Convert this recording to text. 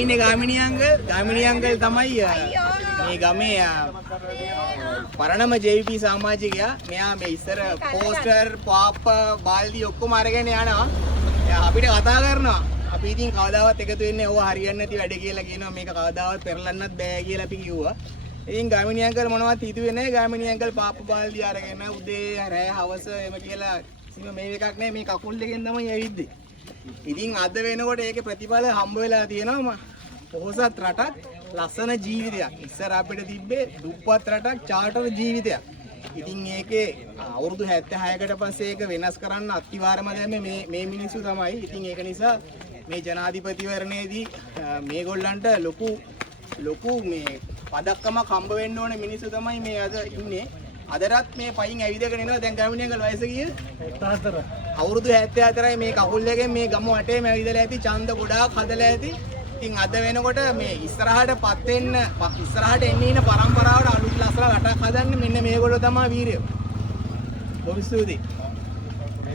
ඉන්නේ ගාමිණී අංකල් තමයි මේ ගමේ පරණම JVP සමාජිකයා. මෙයා මේ ඉස්සර පෝස්ටර් පාප බාල්දි ඔක්කොම අරගෙන යනවා. අපිට කතා කරනවා. අපි ඉතින් කවදාවත් එකතු වෙන්නේ ඕවා හරියන්නේ නැති වැඩ කියලා කියනවා. මේක කවදාවත් පෙරලන්නත් බෑ කියලා අපි කිව්වා. ඉතින් ගාමිණී අංකල් මොනවද හිතුවේ නැහැ. ගාමිණී අංකල් පාප බාල්දි අරගෙන උදේ රෑ හවස එම කියලා සිම මේ එකක් නැහැ. මේ කකුල් දෙකෙන් තමයි ඇවිද්දේ. ඉතින් අද වෙනකොට ඒකේ ප්‍රතිඵල හම්බ වෙලා තියෙනවා. පොහොසත් රටක් ලස්සන ජීවිතයක්. ඉස්සර අපිට තිබ්බේ දුප්පත් රටක් චාටර් ජීවිතයක්. ඉතින් ඒකේ අවුරුදු 76කට පස්සේ ඒක වෙනස් කරන්න අත්විවරම දැම්මේ මේ මිනිස්සු තමයි. ඉතින් ඒක නිසා මේ ජනාධිපතිවරණයේදී මේගොල්ලන්ට ලොකු මේ පදක්කමක් හම්බ වෙන්න ඕනේ මිනිස්සු තමයි මේ අද ඉන්නේ. අදටත් මේ පයින් ඇවිදගෙන එනවා. දැන් ගාමිණී අංකල් වයස කීයද? 74. අවුරුදු 74යි මේ කකුල් දෙකෙන් මේ ගම වටේම ඇවිදලා ඇති. ඡන්ද ගොඩාක් හදලා ඇති. ඉතින් අද වෙනකොට මේ ඉස්සරහට එන්න ඉන්න පරම්පරාවට අලුත් ලස්සන රටක් හදන්නේ මෙන්න මේගොල්ලෝ තමයි වීරයෝ. බොහොම ස්තුතියි.